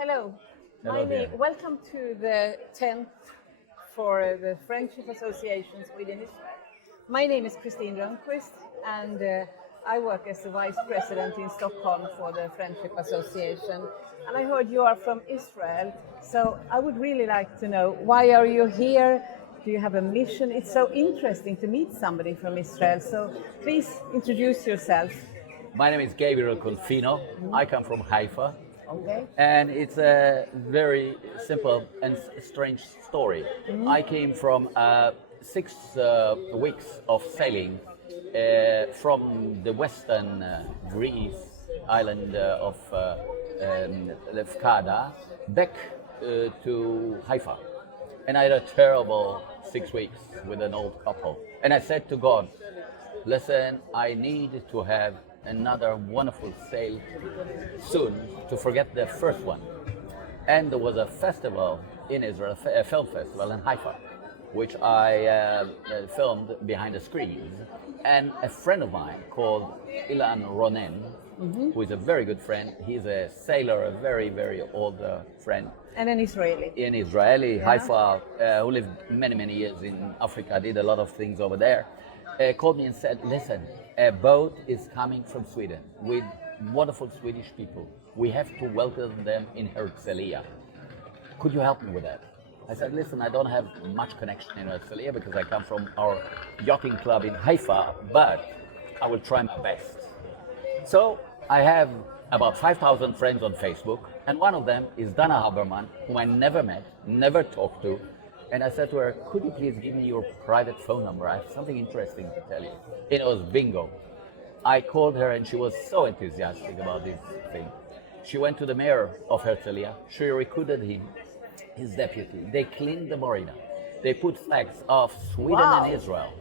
Hello. Hello there. Welcome to the 10th for the Friendship Association Sweden Israel. My name is Christin Rundqvist, and I work as the Vice President in Stockholm for the Friendship Association. And I heard you are from Israel, so I would really like to know, why are you here? Do you have a mission? It's so interesting to meet somebody from Israel, so please introduce yourself. My name is Gabriel Konfino. I come from Haifa. Okay. And it's a very simple and strange story. I came from 6 weeks of sailing from the western Greece island of Lefkada back to Haifa. And I had a terrible 6 weeks with an old couple. And I said to God, listen, I need to have another wonderful sail soon to forget the first one. And there was a festival in Israel, a film festival in Haifa, which I filmed behind the screens. And a friend of mine called Ilan Ronen, who is a very good friend, he's a sailor, a very, very old friend. And an Israeli. In Israeli, Haifa, who lived many, many years in Africa, did a lot of things over there, called me and said, listen, a boat is coming from Sweden with wonderful Swedish people. We have to welcome them in Herzliya. Could you help me with that? I said, listen, I don't have much connection in Herzliya because I come from our yachting club in Haifa, but I will try my best. So I have about 5,000 friends on Facebook, and one of them is Dana Haberman, whom I never met, never talked to. And I said to her, could you please give me your private phone number? I have something interesting to tell you. It was bingo. I called her and she was so enthusiastic about this thing. She went to the mayor of Herzliya. She recruited him, his deputy. They cleaned the marina. They put flags of Sweden and Israel.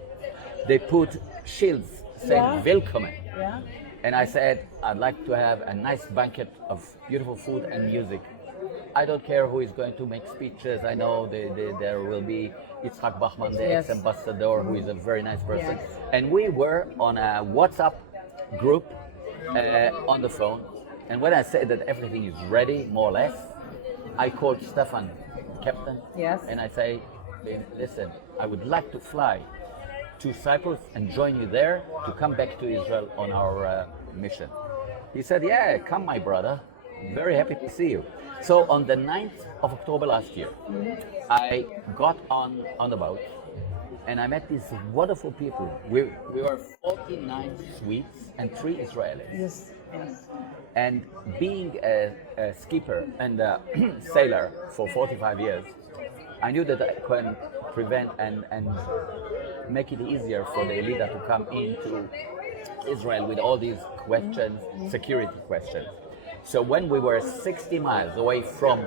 They put shields saying Willkommen. Yeah. And I said, I'd like to have a nice banquet of beautiful food and music. I don't care who is going to make speeches. I know there will be Yitzhak Bachman, the ex-ambassador, who is a very nice person. Yes. And we were on a WhatsApp group on the phone. And when I said that everything is ready, more or less, I called Stefan, captain, and I say, listen, I would like to fly to Cyprus and join you there to come back to Israel on our mission. He said, yeah, come my brother. Very happy to see you. So on the 9th of October last year, I got on the boat and I met these wonderful people. We were 49 Swedes and 3 Israelis. Yes. And being a skipper and a sailor for 45 years, I knew that I could prevent and make it easier for the Elida to come into Israel with all these questions, security questions. So when we were 60 miles away from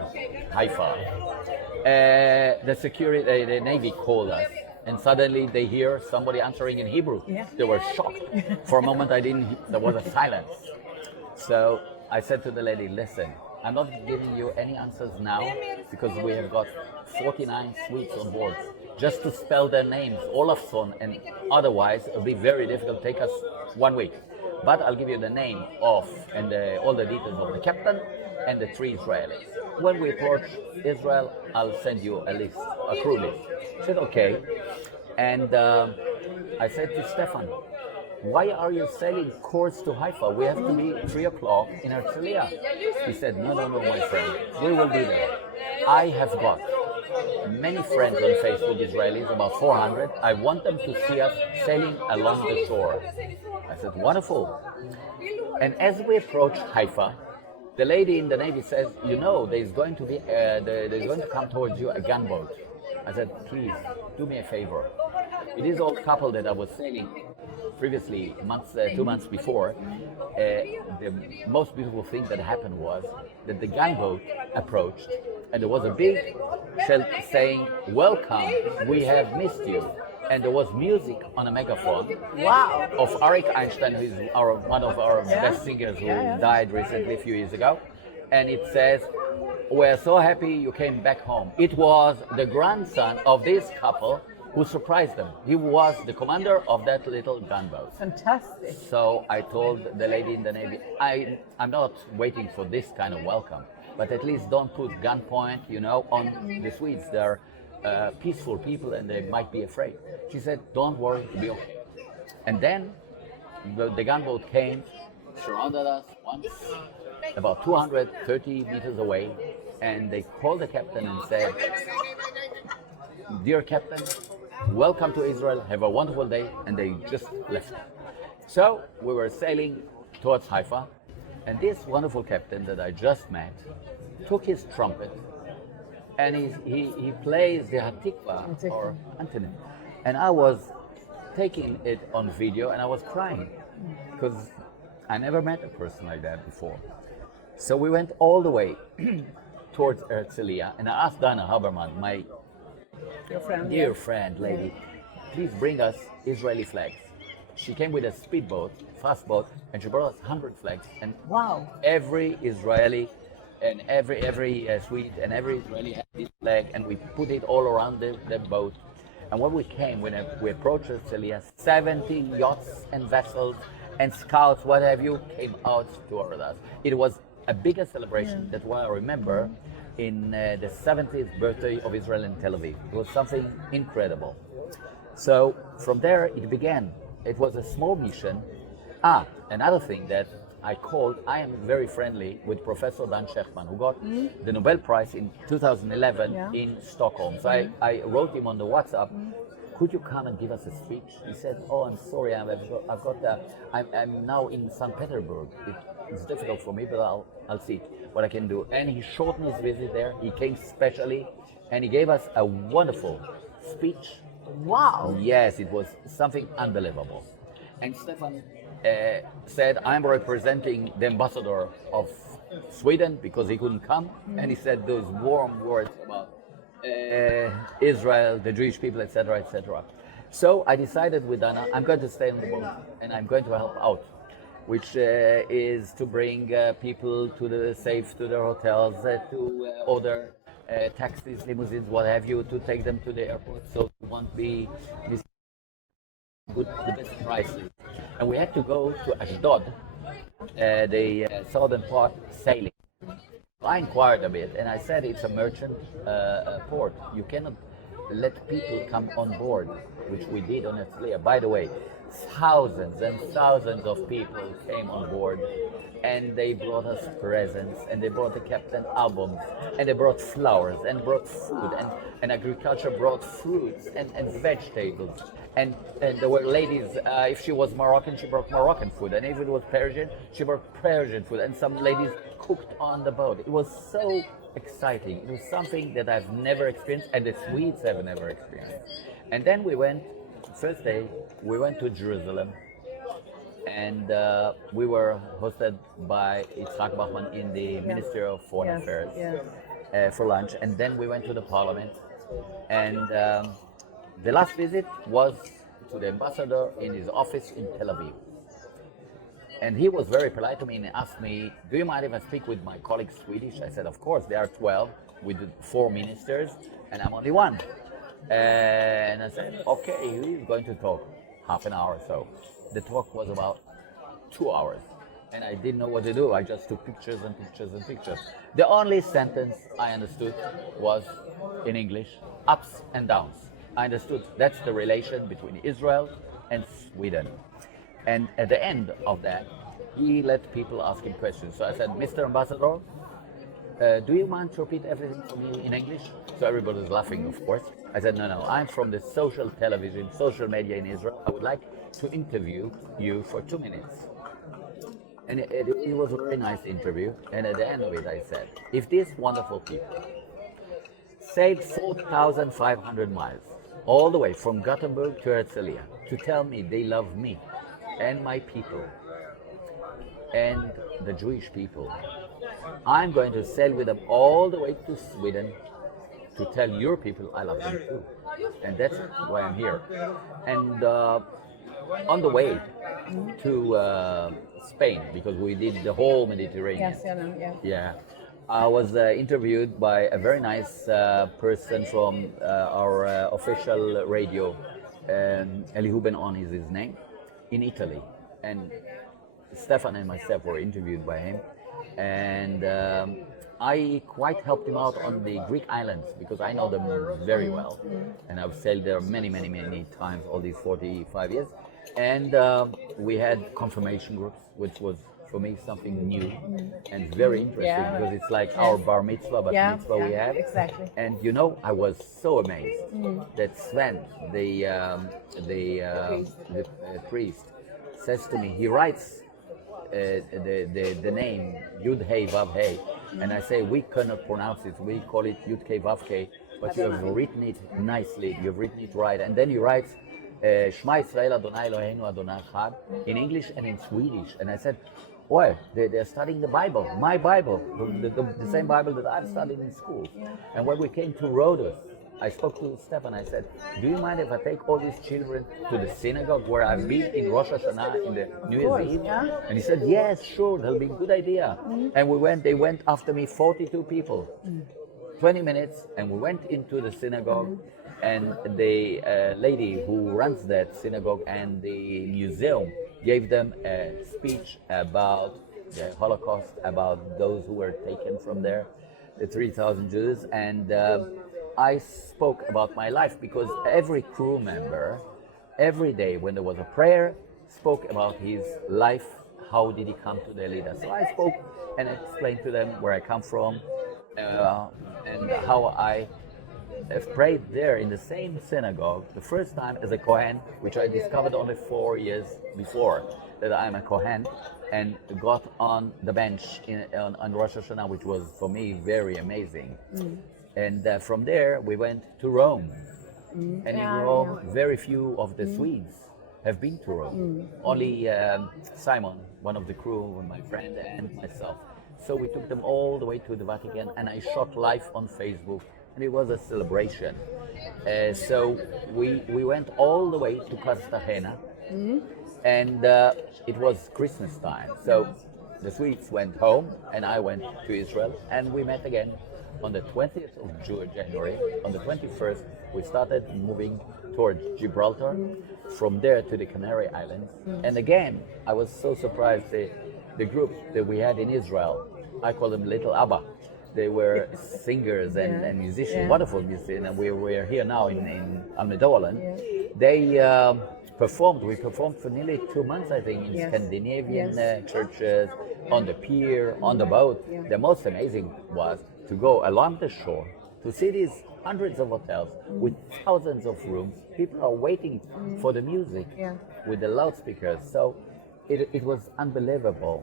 Haifa, the Navy called us, and suddenly they hear somebody answering in Hebrew. Yeah. They were shocked. For a moment, there was a silence. So I said to the lady, listen, I'm not giving you any answers now because we have got 49 Swedes on board. Just to spell their names, Olafsson, and otherwise it'll be very difficult, take us 1 week. But I'll give you the name of and all the details of the captain and the 3 Israelis. When we approach Israel, I'll send you a list, a crew list. She said, okay. And I said to Stefan, why are you sailing course to Haifa? We have to be 3 o'clock in Herzliya. He said, no, my friend, we will be there. I have got many friends on Facebook, Israelis, about 400. I want them to see us sailing along the shore. I said, wonderful. And as we approach Haifa, the lady in the Navy says, you know, there's going to come towards you a gunboat. I said, please, do me a favor. It is old couple that I was sailing previously, 2 months before. The most beautiful thing that happened was that the gunboat approached and there was a big shell saying, welcome, we have missed you. And there was music on a megaphone of Arik Einstein, who is one of our best singers who died recently, a few years ago. And it says, we're so happy you came back home. It was the grandson of this couple who surprised them. He was the commander of that little gunboat. Fantastic. So I told the lady in the Navy, I'm not waiting for this kind of welcome. but at least don't put gunpoint, on the Swedes. They're peaceful people and they might be afraid. She said, don't worry, it'll be okay. And then the gunboat came, surrounded us once, about 230 meters away, and they called the captain and said, dear captain, welcome to Israel, have a wonderful day, and they just left. So we were sailing towards Haifa, and this wonderful captain that I just met took his trumpet, and he plays the Hatikva, or Antonym, and I was taking it on video, and I was crying, because I never met a person like that before. So we went all the way towards Herzliya, and I asked Dana Haberman, my dear friend, lady, please bring us Israeli flags. She came with a speedboat, fast boat, and she brought us 100 flags. And wow, every Israeli and every Swede and every Israeli had this flag, and we put it all around the boat. And when we came, when we approached Herzliya, 70 yachts and vessels and scouts, what have you, came out toward us. It was a bigger celebration. That's why I remember in the 70th birthday of Israel in Tel Aviv. It was something incredible. So from there it began. It was a small mission. Another thing that I am very friendly with Professor Dan Shechtman, who got the Nobel Prize in 2011 in Stockholm. So I wrote him on the WhatsApp, could you come and give us a speech? He said, oh, I'm sorry, I'm now in St. Petersburg. It's difficult for me, but I'll see what I can do. And he shortened his visit there. He came specially, and he gave us a wonderful speech. Wow. Yes, it was something unbelievable. And Stefan said, I'm representing the ambassador of Sweden because he couldn't come. And he said those warm words about Israel, the Jewish people, etc., etc. So I decided with Dana, I'm going to stay on the boat and I'm going to help out, which is to bring people to their hotels, to order taxis, limousines, what have you, to take them to the airport, so it won't be the best prices. And we had to go to Ashdod, the southern part, sailing. I inquired a bit, and I said it's a merchant port. You cannot let people come on board, which we did on Herzliya. By the way, thousands and thousands of people came on board, and they brought us presents, and they brought the captain albums, and they brought flowers, and brought food, and agriculture brought fruits and vegetables. And there were ladies, if she was Moroccan, she brought Moroccan food, and if it was Persian, she brought Persian food, and some ladies cooked on the boat. It was so exciting. It was something that I've never experienced, and the Swedes have never experienced. And then we went, first day, we went to Jerusalem, and we were hosted by Yitzhak Bachman in the Ministry of Foreign Affairs for lunch, and then we went to the parliament, and the last visit was to the ambassador in his office in Tel Aviv. And he was very polite to me and asked me, do you mind if I speak with my colleagues Swedish? I said, of course, there are 12 with 4 ministers, and I'm only one. And I said, okay, he's going to talk half an hour or so. The talk was about 2 hours, and I didn't know what to do. I just took pictures and pictures and pictures. The only sentence I understood was in English, ups and downs. I understood that's the relation between Israel and Sweden. And at the end of that, he let people ask him questions. So I said, Mr. Ambassador, do you mind to repeat everything for me in English? So everybody was laughing, of course. I said, no, I'm from the social television, social media in Israel. I would like to interview you for 2 minutes. And it was a very nice interview. And at the end of it, I said, if these wonderful people sailed 4,500 miles, all the way from Gothenburg to Herzliya, to tell me they love me and my people and the Jewish people, I'm going to sail with them all the way to Sweden to tell your people I love them too. And that's why I'm here. And on the way to Spain, because we did the whole Mediterranean. Yeah. I was interviewed by a very nice person from our official radio, Elihu Ben-On is his name, in Italy. And Stefan and myself were interviewed by him. And I quite helped him out on the Greek islands because I know them very well, and I've sailed there many times all these 45 years. And we had confirmation groups, which was for me something new and very interesting because it's like our bar mitzvah, but mitzvah we have. Exactly. And you know, I was so amazed that Sven, the priest, says to me, he writes the name Yud Hey Vav Hey, and I say we cannot pronounce it. We call it Yud K Vav K, but you have written it nicely. You've written it right, and then he writes Shema Yisrael Adonai Eloheinu Adonai Echad in English and in Swedish. And I said, "Boy, they're studying the Bible, my Bible, the same Bible that I've studied in school." And when we came to Rhodos, I spoke to Stefan. I said, "Do you mind if I take all these children to the synagogue where I've been in Rosh Hashanah in the New Year's Eve?" And he said, "Yes, sure, that'll be a good idea." And we went. They went after me, 42 people, 20 minutes, and we went into the synagogue. And the lady who runs that synagogue and the museum gave them a speech about the Holocaust, about those who were taken from there, the 3,000 Jews. And I spoke about my life because every crew member, every day when there was a prayer, spoke about his life, how did he come to the leader. So I spoke and explained to them where I come from and how I have prayed there in the same synagogue the first time as a Kohen, which I discovered only 4 years before that I'm a Kohen, and got on the bench on Rosh Hashanah, which was for me very amazing. And from there we went to Rome. And in Rome, very few of the Swedes have been to Rome. Only Simon, one of the crew, my friend, and myself. So we took them all the way to the Vatican, and I shot live on Facebook. And it was a celebration. So we went all the way to Cartagena, and it was Christmas time. So the Swedes went home, and I went to Israel, and we met again on the 20th of January. On the 21st, we started moving towards Gibraltar, from there to the Canary Islands. And again, I was so surprised, the group that we had in Israel, I call them Little Abba. They were singers and musicians, wonderful musicians, and we're here now in Almedalen. They performed. We performed for nearly 2 months, I think, in Scandinavian churches, on the pier, on the boat. The most amazing was to go along the shore, to see these hundreds of hotels with thousands of rooms. People are waiting for the music with the loudspeakers. So it was unbelievable.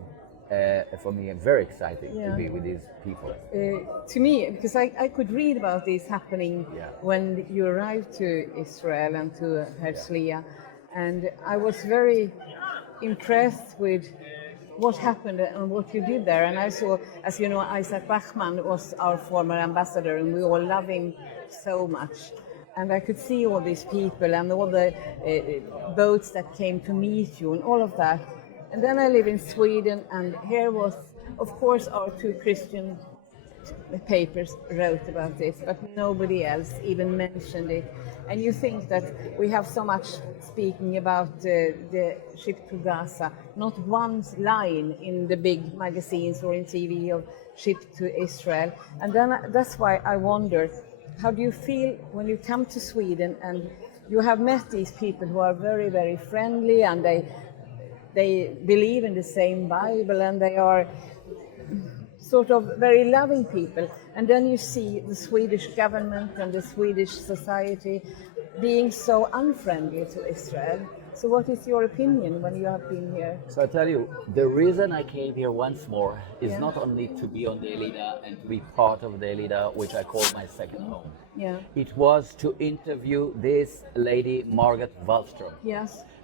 For me, very exciting to be with these people. To me, because I could read about this happening when you arrived to Israel and to Herzliya, and I was very impressed with what happened and what you did there. And I saw, as you know, Isaac Bachman was our former ambassador, and we all love him so much. And I could see all these people and all the boats that came to meet you and all of that. And then I live in Sweden, and here was, of course, our two Christian papers wrote about this, but nobody else even mentioned it. And you think that we have so much speaking about the ship to Gaza, not one line in the big magazines or in TV of ship to Israel. And then that's why I wonder, how do you feel when you come to Sweden and you have met these people who are very, very friendly, and they believe in the same Bible, and they are sort of very loving people. And then you see the Swedish government and the Swedish society being so unfriendly to Israel. So what is your opinion when you have been here? So I tell you, the reason I came here once more is not only to be on the Elida and to be part of the Elida, which I call my second home. It was to interview this lady, Margaret Wallström.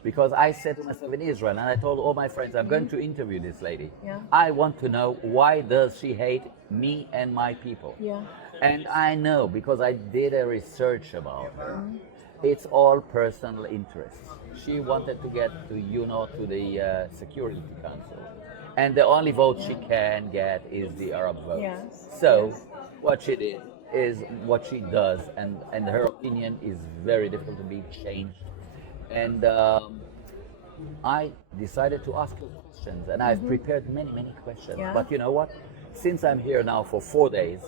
Because I said to myself in Israel, and I told all my friends, I'm going to interview this lady. I want to know, why does she hate me and my people? And I know, because I did a research about her, it's all personal interests. She wanted to get to, to the Security Council. And the only vote she can get is the Arab vote. So what she did is what she does, and her opinion is very difficult to be changed. And I decided to ask her questions, and I've prepared many questions. But you know what? since I'm here now for 4 days,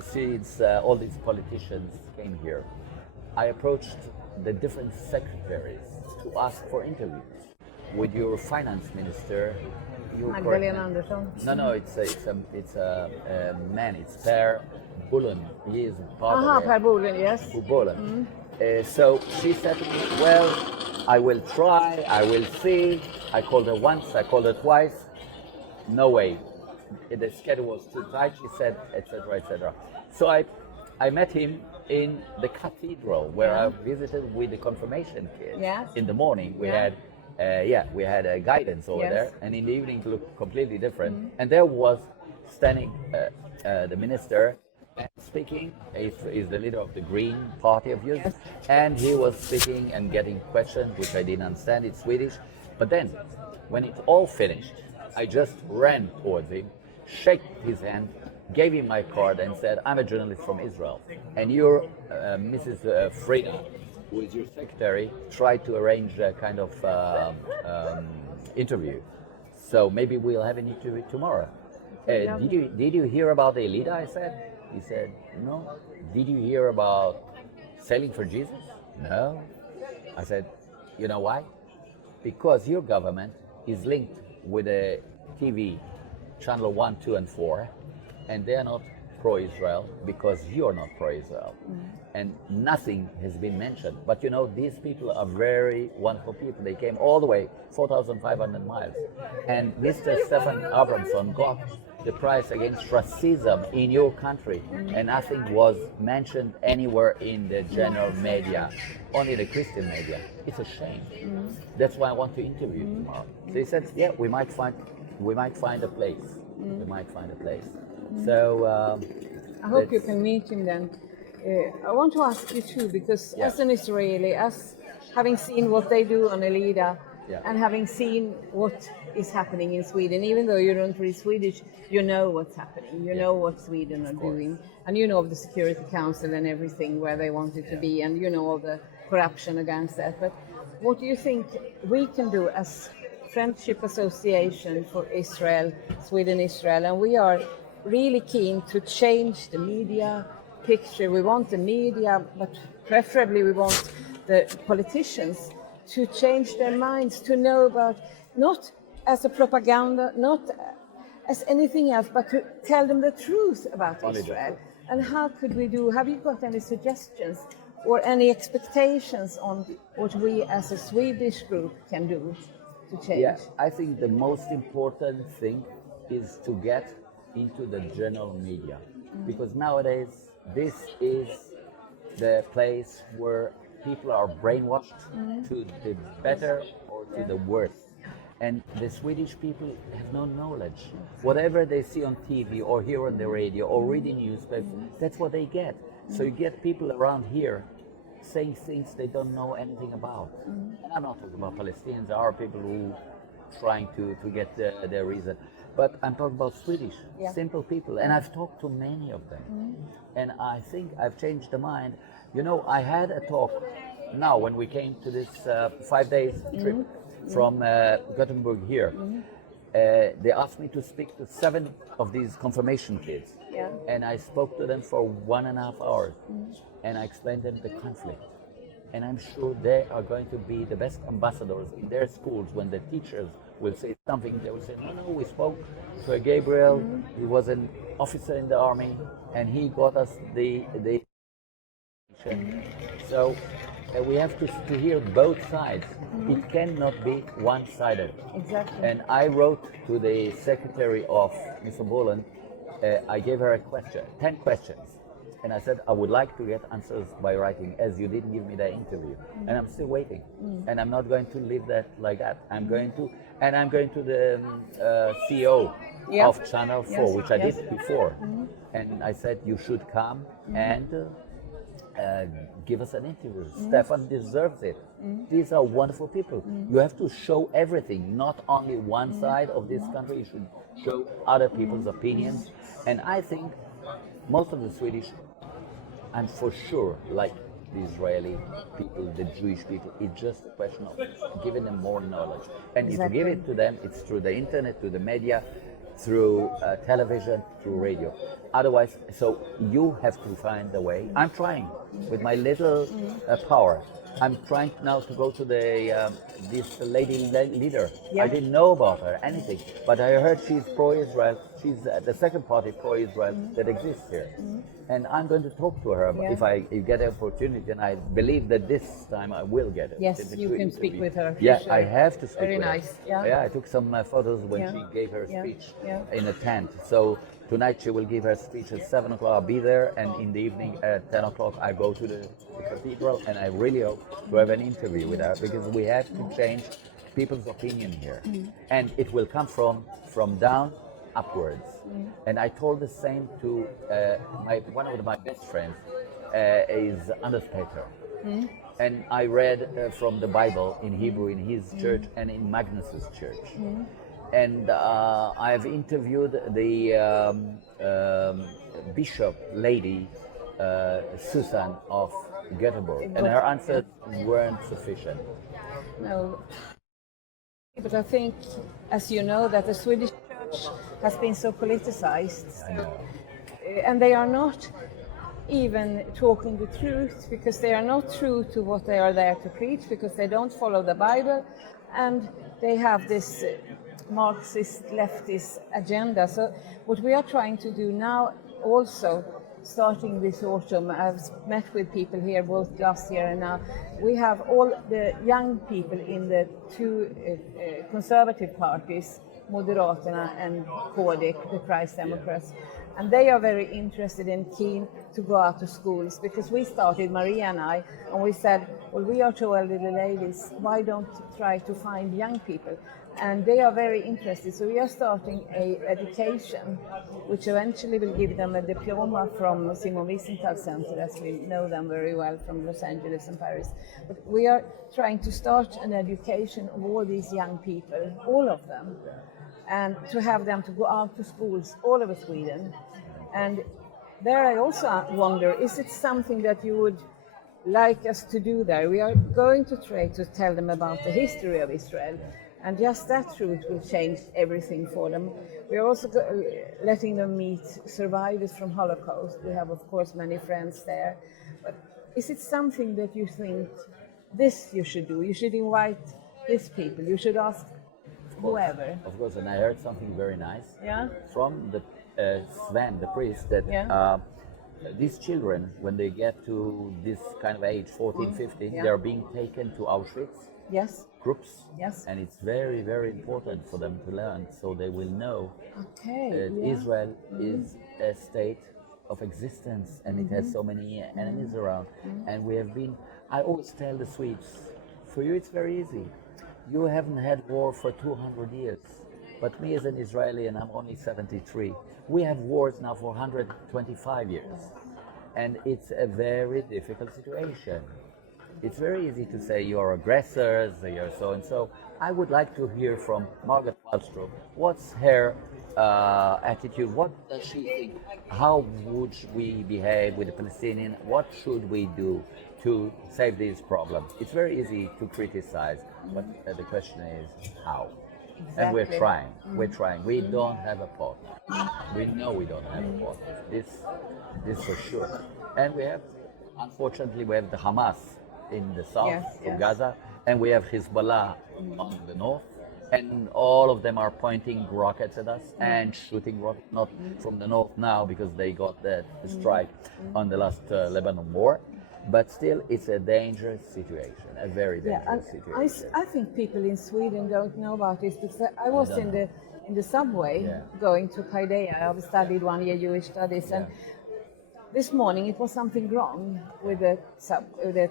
since all these politicians came here, I approached the different secretaries to ask for interviews with your finance minister. Magdalena Andersson. No, it's a man. It's Per Bullen. He is part Aha, of it. Per Bolund, yes. Bullen. So she said to me, well, I will try, I will see. I called her once, I called her twice. No way. The schedule was too tight, she said, etc., etc. So I met him in the cathedral where I visited with the confirmation kids. Yes. In the morning we had a guidance over there, and in the evening it looked completely different. And there was standing the minister speaking. He's the leader of the Green Party of youth, and he was speaking and getting questions which I didn't understand. It's Swedish, but then when it all finished, I just ran towards him, shook his hand, gave him my card, and said, "I'm a journalist from Israel, and you're Mrs. Frida, who is your secretary, tried to arrange a kind of interview. So maybe we'll have an interview tomorrow." Did you hear about the Elida? I said. He said, "No." "Did you hear about selling for Jesus?" "No." I said, "You know why? Because your government is linked with a TV, channel 1, 2, and 4, and they are not pro-Israel because you're not pro-Israel. And nothing has been mentioned. But you know, these people are very wonderful people. They came all the way, 4,500 miles. And Mr. Stefan Abramson got the prize against racism in your country, and nothing was mentioned anywhere in the general media, only the Christian media. It's a shame. That's why I want to interview you tomorrow." So he said, "Yeah, we might find a place. We might find a place." So I hope you can meet him then. I want to ask you too, because as an Israeli, as having seen what they do on Elida, and having seen what is happening in Sweden, even though you don't read Swedish, you know what's happening. You know what Sweden are doing, and you know of the Security Council and everything where they want it to be, and you know all the corruption against that. But what do you think we can do as Friendship Association for Israel, Sweden-Israel, and we are really keen to change the media picture. We want the media, but preferably we want the politicians to change their minds, to know about, not as a propaganda, not as anything else, but to tell them the truth about Israel. And how could we do, have you got any suggestions or any expectations on what we as a Swedish group can do to change? yeah, I think the most important thing is to get into the general media, because nowadays this is the place where people are brainwashed to the better or to the worse. And the Swedish people have no knowledge. Whatever they see on TV or hear on the radio or read in newspapers, that's what they get. So you get people around here saying things they don't know anything about. And I'm not talking about Palestinians. There are people who trying to get their reason. But I'm talking about Swedish, simple people. And I've talked to many of them. And I think I've changed the mind. You know, I had a talk now when we came to this 5 days trip from Gothenburg here. They asked me to speak to 7 of these confirmation kids. And I spoke to them for 1.5 hours. And I explained them the conflict. And I'm sure they are going to be the best ambassadors in their schools. When the teachers will say something, they will say, no, we spoke to Gabriel. He was an officer in the army, and he got us the So we have to hear both sides. It cannot be one-sided. Exactly. And I wrote to the secretary of Mr. Boland, I gave her a question, 10 questions. And I said, I would like to get answers by writing, as you didn't give me the interview. And I'm still waiting. And I'm not going to leave that like that. I'm going to the CEO of Channel 4, which I did before. And I said, you should come and give us an interview. Stefan deserves it. These are wonderful people. You have to show everything, not only one side of this country. You should show other people's opinions. And I think most of the Swedish, and for sure, like the Israeli people, the Jewish people, it's just a question of giving them more knowledge. And if you give it to them, it's through the internet, through the media. through television, through radio. Otherwise, so you have to find a way. I'm trying with my little power. I'm trying now to go to the this lady leader. Yeah. I didn't know about her anything, but I heard she's pro-Israel. She's the second party pro-Israel that exists here, and I'm going to talk to her if I get the opportunity. And I believe that this time I will get it. Yes, you can speak with her. Yeah, sure. I have to speak Very with her. nice. Yeah. Yeah, I took some photos when Yeah. she gave her speech Yeah. in a tent. So tonight she will give her speech at 7 o'clock. I'll be there, and in the evening at 10 o'clock I go to the cathedral, and I really hope to have an interview with her, because we have to change people's opinion here, and it will come from down upwards. And I told the same to one of my best friends is Anders Peter. And I read from the Bible in Hebrew in his church and in Magnus's church. And I've interviewed the bishop lady, Susan of Göteborg, and her answers weren't sufficient. No. But I think, as you know, that the Swedish church has been so politicized. I know. And they are not even talking the truth, because they are not true to what they are there to preach, because they don't follow the Bible, and they have this Marxist leftist agenda. So what we are trying to do now, also starting this autumn, I've met with people here both last year and now. We have all the young people in the two conservative parties, Moderaterna and KD, the Christ Democrats, and they are very interested and keen to go out to schools, because we started, Maria and I, and we said, well, we are two elderly ladies, why don't try to find young people? And they are very interested, so we are starting a education which eventually will give them a diploma from Simon Wiesenthal Center, as we know them very well from Los Angeles and Paris. But we are trying to start an education of all these young people, all of them, and to have them to go out to schools all over Sweden. And there I also wonder, is it something that you would like us to do there? We are going to try to tell them about the history of Israel, and just that truth will change everything for them. We are also letting them meet survivors from Holocaust. We have, of course, many friends there. But is it something that you think this you should do? You should invite these people. You should ask whoever. Of course, and I heard something very nice from the Sven, the priest, that these children, when they get to this kind of age, 14, 15, they're being taken to Auschwitz. Yes. Groups. Yes. And it's very, very important for them to learn, so they will know that Israel is a state of existence, and it has so many enemies around. And we have been, I always tell the Swedes, for you it's very easy. You haven't had war for 200 years. But me as an Israeli, and I'm only 73, we have wars now for 125 years. And it's a very difficult situation. It's very easy to say you're aggressors, you're so and so. I would like to hear from Margaret Wallström. What's her attitude? What does she think? How would we behave with the Palestinians? What should we do to save this problem? It's very easy to criticize, but the question is how? Exactly. And we're trying. We're trying. We don't have a pot. We know we don't have a pot. This for sure. And we have, unfortunately, we have the Hamas in the south of Gaza, and we have Hezbollah on the north, and all of them are pointing rockets at us and shooting rockets, not from the north now because they got the strike on the last Lebanon war, but still it's a dangerous situation, a very dangerous situation. I think people in Sweden don't know about this, because I was in the subway going to Paideia. I've studied 1 year Jewish studies, and this morning it was something wrong with the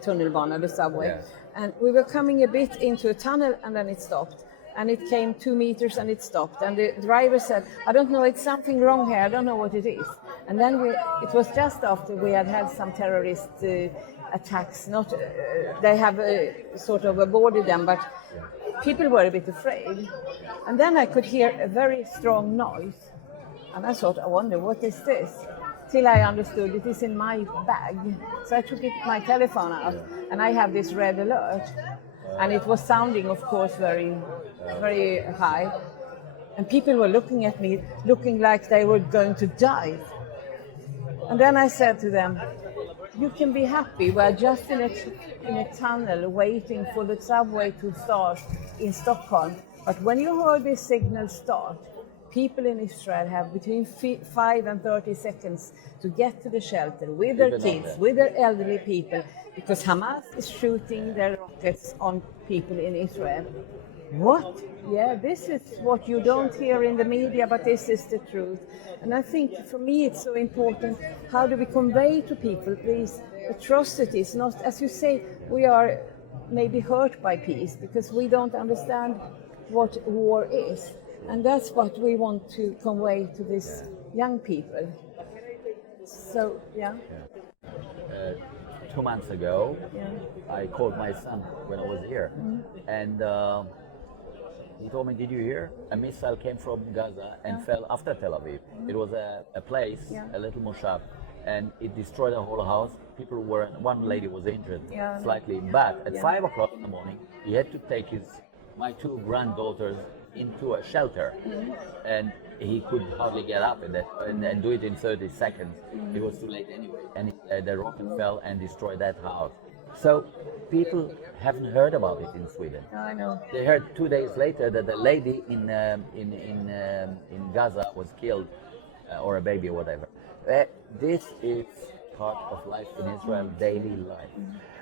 tunnelbana, the subway, and we were coming a bit into a tunnel, and then it stopped, and it came 2 meters and it stopped, and the driver said, I don't know, it's something wrong here, I don't know what it is. And then it was just after we had some terrorist attacks, not they have sort of aborted them, but people were a bit afraid. And then I could hear a very strong noise, and I thought, I wonder, what is this? Till I understood it is in my bag. So I took my telephone out, and I have this red alert, and it was sounding, of course, very, very high. And people were looking at me, looking like they were going to die. And then I said to them, you can be happy. We're just in a tunnel waiting for the subway to start in Stockholm. But when you heard this signal start, people in Israel have between 5 and 30 seconds to get to the shelter with their kids, with their elderly people, because Hamas is shooting their rockets on people in Israel. What? Yeah, this is what you don't hear in the media, but this is the truth. And I think for me it's so important, how do we convey to people these atrocities? Not, as you say, we are maybe hurt by peace because we don't understand what war is. And that's what we want to convey to these young people. So, yeah. 2 months ago, I called my son when I was here, and he told me, did you hear? A missile came from Gaza and fell after Tel Aviv. It was a place, a little moshav, and it destroyed the whole house. People were, one lady was injured slightly, but at 5 o'clock in the morning, he had to take my 2 granddaughters into a shelter, and he could hardly get up and do it in 30 seconds. It was too late anyway, and the rocket fell and destroyed that house. So people haven't heard about it in Sweden. I know. They heard 2 days later that the lady in Gaza was killed, or a baby or whatever. This is part of life in Israel, daily life.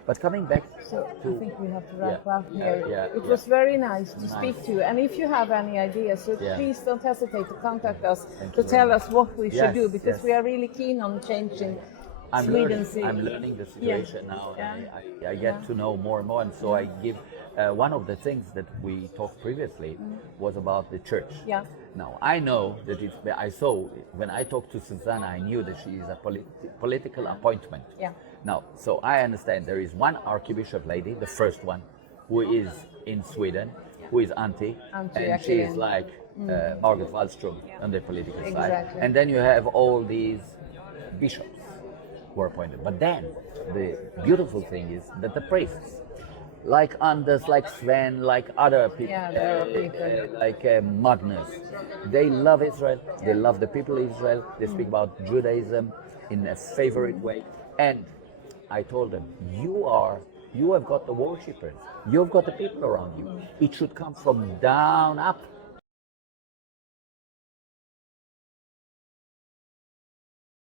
But coming back so to... I think we have to wrap up here. It was very nice to speak to you. And if you have any ideas, so please don't hesitate to contact us to tell us what we should do, because we are really keen on changing Sweden's... I'm learning the situation now. And I get to know more and more, and so I give... one of the things that we talked previously was about the church. Now, I know that I saw, when I talked to Susanna, I knew that she is a political appointment. Now, so I understand there is one archbishop lady, the first one, who is in Sweden, who is anti, and she is like Margaret Wallström on the political side. And then you have all these bishops who are appointed. But then, the beautiful thing is that the priests, like Anders, like Sven, like other people, like Magnus, they love Israel, they love the people of Israel, they speak about Judaism in a favorite way. And I told them, you have got the worshippers, you've got the people around you. It should come from down up.